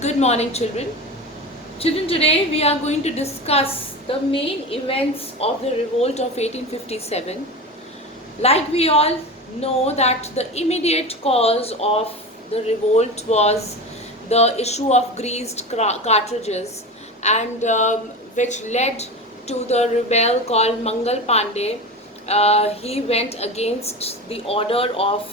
Good morning, children. Children, today we are going to discuss the main events of the revolt of 1857. Like we all know that the immediate cause of the revolt was the issue of greased cartridges, and which led to the rebel called Mangal Pandey. He went against the order of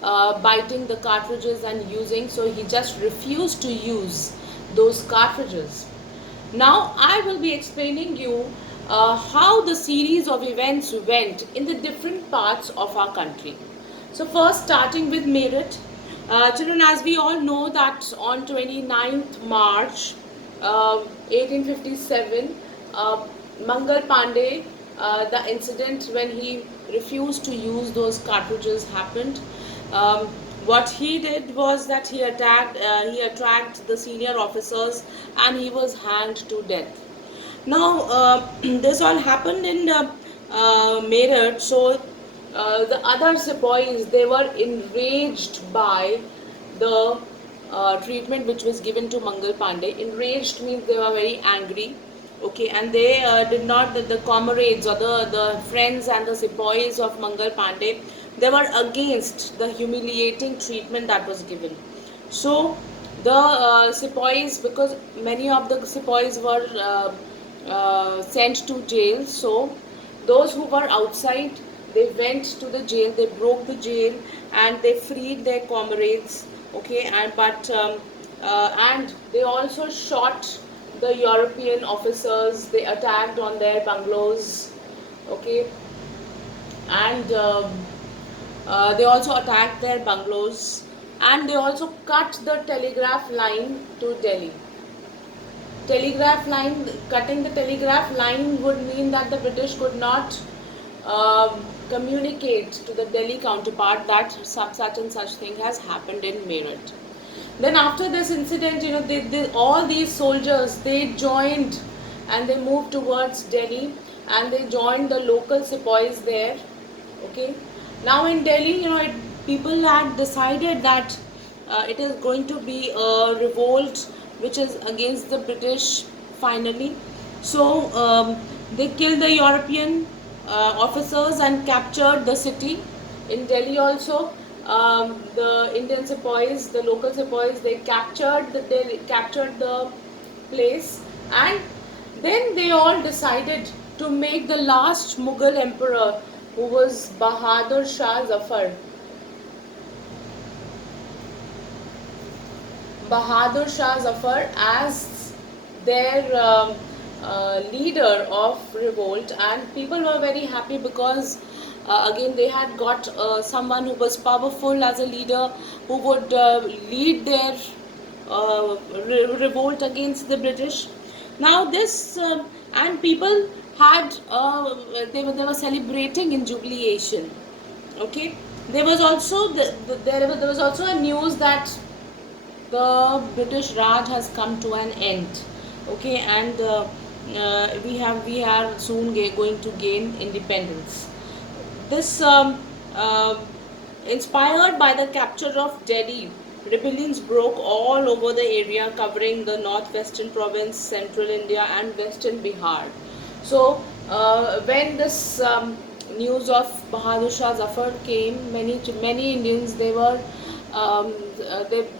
biting the cartridges and using, so he just refused to use those cartridges. Now I will be explaining you how the series of events went in the different parts of our country. So first, starting with Meerut. Children, as we all know that on 29th March 1857, Mangal Pandey, the incident when he refused to use those cartridges happened. Um, what he did was that he attacked the senior officers, and he was hanged to death. Now, this all happened in Meerut, so the other sepoys, they were enraged by the treatment which was given to Mangal Pandey. Enraged means they were very angry, okay, and they did not, the comrades or the friends and the sepoys of Mangal Pandey, they were against the humiliating treatment that was given. So the sepoys, because many of the sepoys were sent to jail, so those who were outside, they went to the jail, they broke the jail, and they freed their comrades, okay, and they also shot the European officers, they attacked on their bungalows, okay, and they also attacked their bungalows, and they also cut the telegraph line to Delhi. Telegraph line, cutting the telegraph line would mean that the British could not communicate to the Delhi counterpart that such and such thing has happened in Meerut. Then after this incident, all these soldiers, they joined and they moved towards Delhi, and they joined the local sepoys there. Okay. Now in Delhi, people had decided that it is going to be a revolt which is against the British finally. So they killed the European officers and captured the city. In Delhi also, the Indian sepoys, the local sepoys, they captured the place, and then they all decided to make the last Mughal emperor, who was Bahadur Shah Zafar. Bahadur Shah Zafar as their leader of revolt, and people were very happy because again they had got someone who was powerful as a leader, who would lead their revolt against the British. Now this and people had they were celebrating in jubilation. Okay, there was also there was also a news that the British Raj has come to an end. Okay, and we are soon going to gain independence. This inspired by the capture of Delhi, rebellions broke all over the area covering the northwestern province, central India, and western Bihar. So when this news of Bahadur Shah Zafar came, many Indians, they were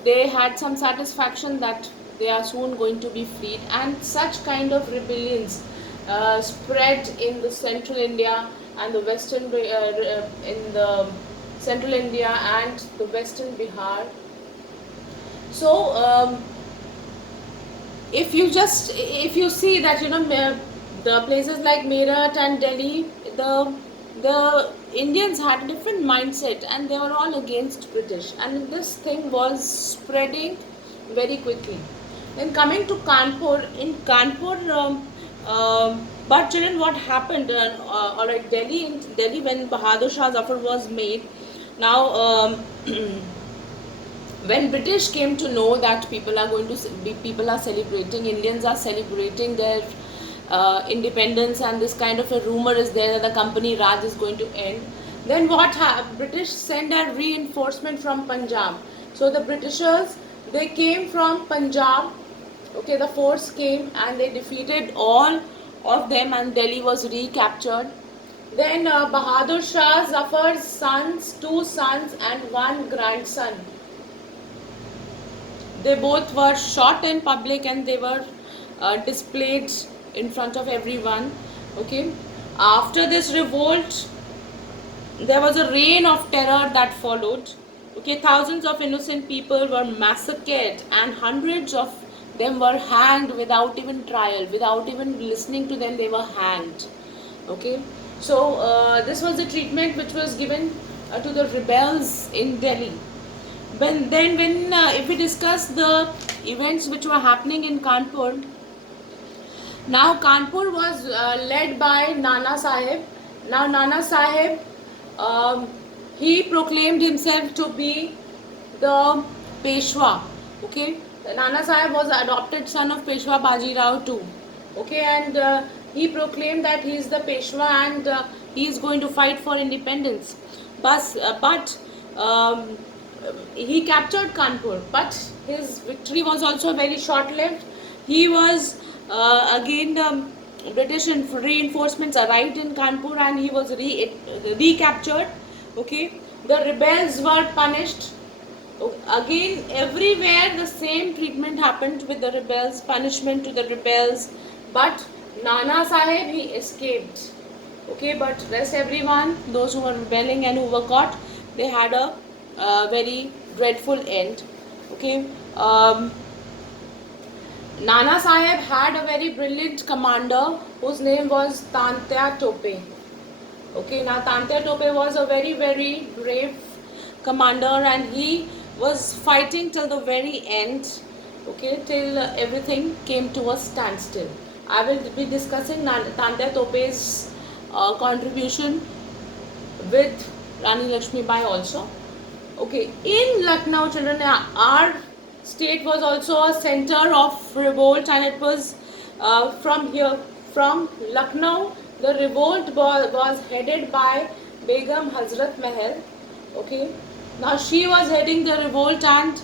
they had some satisfaction that they are soon going to be freed, and such kind of rebellions spread in the central India and the western in the central India and the western Bihar. So if you see that the places like Meerut and Delhi, the Indians had a different mindset, and they were all against British, and this thing was spreading very quickly. Then coming to Kanpur, in Kanpur, but children, what happened? Alright, in Delhi, when Bahadur Shah Zafar was made, now when British came to know that people are celebrating, Indians are celebrating their independence, and this kind of a rumor is there that the company Raj is going to end. Then what happened? British sent a reinforcement from Punjab. So the Britishers, They came from Punjab. Okay, the force came and they defeated all of them, and Delhi was recaptured. Then Bahadur Shah Zafar's sons, two sons and one grandson, they both were shot in public and they were displayed in front of everyone. Okay, after this revolt, there was a reign of terror that followed. Okay, thousands of innocent people were massacred and hundreds of them were hanged without even trial, without even listening to them, they were hanged. Okay, so this was the treatment which was given to the rebels in Delhi. When if we discuss the events which were happening in Kanpur, now Kanpur was led by Nana Sahib. Now Nana Sahib, um, he proclaimed himself to be the Peshwa. Okay, Nana Sahib was the adopted son of Peshwa Bajirao too. Okay, and he proclaimed that he is the Peshwa and he is going to fight for independence. But he captured Kanpur, but his victory was also very short-lived. He was again British reinforcements arrived in Kanpur and he was recaptured. Okay, the rebels were punished. Again, everywhere the same treatment happened with the rebels, punishment to the rebels. But Nana Sahib, he escaped. Okay, but rest everyone, those who were rebelling and who were caught, they had a very dreadful end. Okay, Nana Sahib had a very brilliant commander whose name was Tantya Tope. Okay, now Tantya Tope was a very, very brave commander and he was fighting till the very end. Okay, till everything came to a standstill. I will be discussing Tantya Tope's contribution with Rani Lakshmi Bai also. Okay, in Lucknow, children, our state was also a center of revolt, and it was from here, from Lucknow, the revolt was headed by Begum Hazrat Mahal. Okay, now she was heading the revolt, and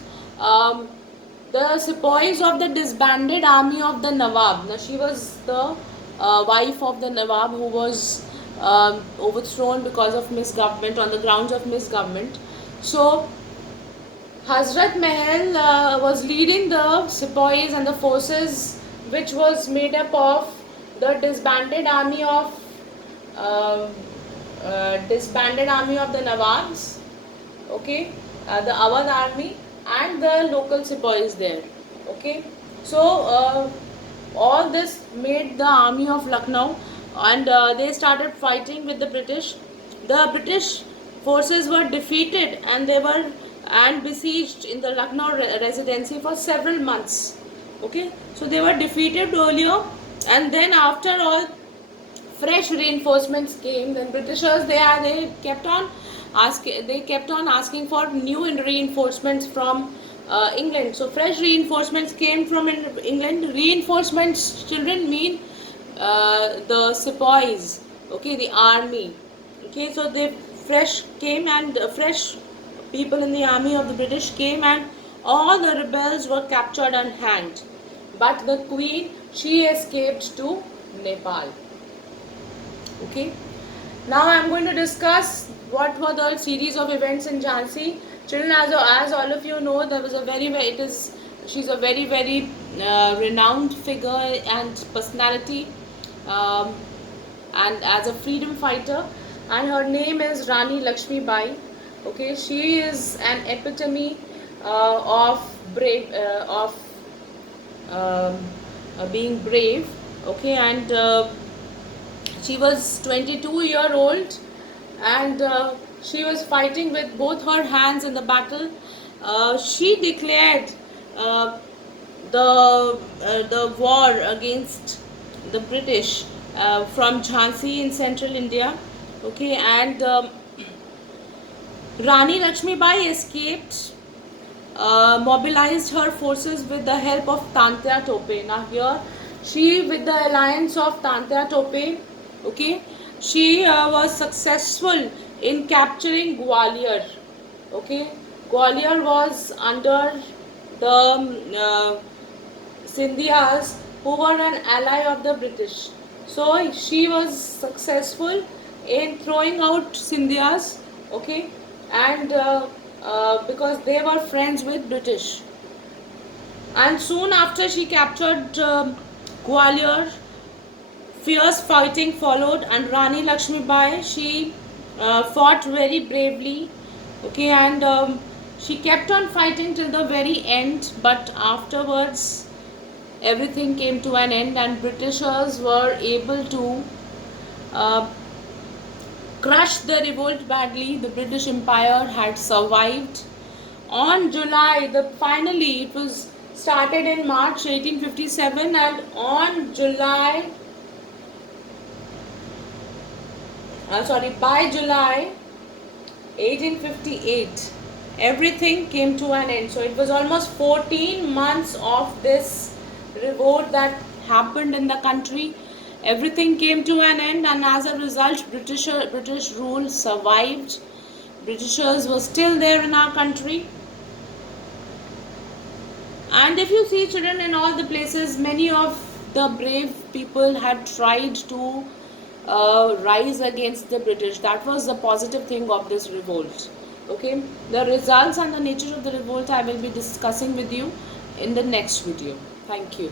the sepoys of the disbanded army of the Nawab. Now she was the wife of the Nawab who was overthrown because of misgovernment, on the grounds of misgovernment. So Hazrat Mahal was leading the sepoys and the forces which was made up of the disbanded army of the Nawabs, okay, the Awadh army and the local sepoys there. Okay, so all this made the army of Lucknow, and they started fighting with the British. The British forces were defeated and they were besieged in the Lucknow residency for several months. Okay, so they were defeated earlier, and then after all fresh reinforcements came. Then Britishers they kept on asking for new reinforcements from England. So fresh reinforcements came from England. Reinforcements, children, mean the sepoys. Okay, the army. Okay, so they fresh came and fresh people in the army of the British came and all the rebels were captured and hanged. But the queen, she escaped to Nepal. Okay. Now I am going to discuss what were the series of events in Jhansi. Children, as all of you know, there was a she's a very, very renowned figure and personality, and as a freedom fighter, and her name is Rani Lakshmi Bai. Okay, she is an epitome of being brave. Okay, and she was 22-year-old, and she was fighting with both her hands in the battle. She declared the war against the British from Jhansi in central India. Okay, and Rani Lakshmi Bai escaped, mobilized her forces with the help of Tantya Tope. Now here, she with the alliance of Tantya Tope, okay, she was successful in capturing Gwalior. Okay, Gwalior was under the Sindhyas, who were an ally of the British. So she was successful in throwing out Sindhyas, okay, and because they were friends with British. And soon after she captured Gwalior, fierce fighting followed, and Rani Lakshmi Bai, she fought very bravely, okay, and she kept on fighting till the very end, but afterwards everything came to an end, and Britishers were able to uh, crush the revolt badly. The British Empire had survived. On July, finally it was started in March 1857, and on by July 1858, everything came to an end. So it was almost 14 months of this revolt that happened in the country. Everything came to an end, and as a result, British rule survived. Britishers were still there in our country. And if you see, children, in all the places, many of the brave people had tried to rise against the British. That was the positive thing of this revolt. Okay, the results and the nature of the revolt I will be discussing with you in the next video. Thank you.